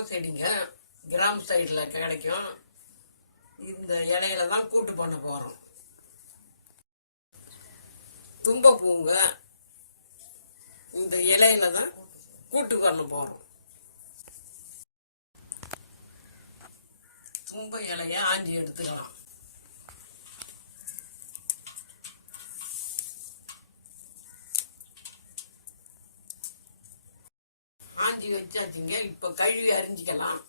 வேப்ப செடிங்க கிராம சைடில் கிடைக்கும். இந்த இலையில தான் கூட்டு பண்ண போகிறோம். தும்பை பூங்க இந்த இலையில தான் கூட்டு பண்ண போகிறோம். தும்பை இலைய ஆஞ்சி எடுத்துக்கலாம். ஆஞ்சி வச்சாச்சுங்க. இப்போ கழுவி அரிஞ்சிக்கலாம்.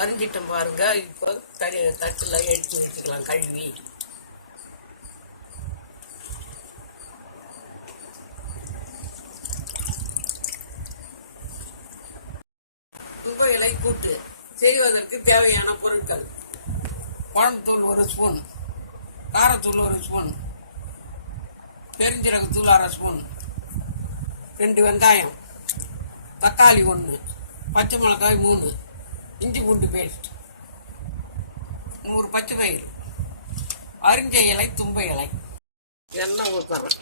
அரிஞ்சிட்டோம் பாருங்க. இப்போ தட்டில் எடுத்து வச்சுக்கலாம் கழுவி. தும்பை இலை கூட்டு செய்வதற்கு தேவையான பொருட்கள்: குழம்புத்தூள் 1 ஸ்பூன், காரத்தூள் 1 ஸ்பூன், பெருஞ்சீரகத்தூள் 1/2 ஸ்பூன், 2 வெங்காயம், தக்காளி 1, பச்சை மிளகாய் 3, இஞ்சி பூண்டு பேஸ்ட், 100 பச்சை பயிறு, அரிஞ்ச இலை தும்பை இலை. எண்ணெய் ஊற்றலாம்.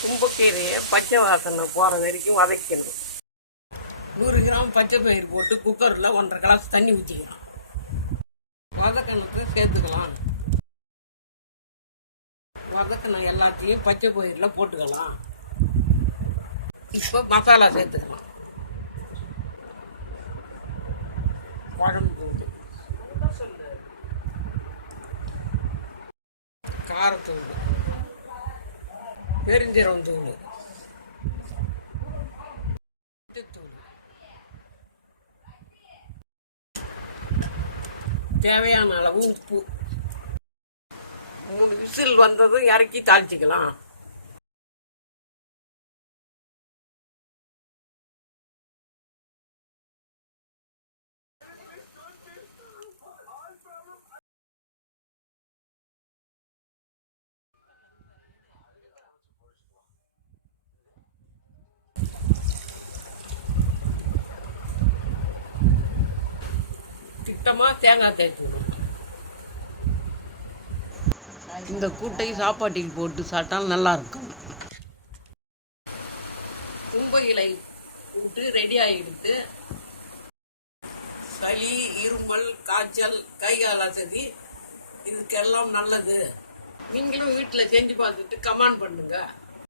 தும்பக்கீரையை பச்சை வாசனை போகிற வரைக்கும் வதக்கணும். 100 கிராம் பச்சை பயிறு போட்டு குக்கரில் 1.5 கிளாஸ் தண்ணி ஊற்றிக்கலாம். வதக்கணுக்கு சேர்த்துக்கலாம். வதக்கின எல்லாத்தையும் பச்சை பயிரில் போட்டுக்கலாம். இப்போ மசாலா சேர்த்துக்கலாம். குழம்பு தூள், காரத்தூள், பெருஞ்சீரகம் தூள், தேவையான அளவு உப்பு. 3 விசில் வந்ததும் இறக்கி தாளிச்சிக்கலாம். திட்டமாக தேங்காய் தேய்ச்சிக்கணும். இந்த கூட்டை சாப்பாட்டுக்கு போட்டு சாப்பிட்டால் நல்லா இருக்கும். தும்பை இலை கூட்டு ரெடி ஆகிடுத்து. சளி, இருமல், காய்ச்சல், கை கால் அசதி இதுக்கெல்லாம் நல்லது. நீங்களும் வீட்டில் செஞ்சு பார்த்துட்டு கமெண்ட் பண்ணுங்க.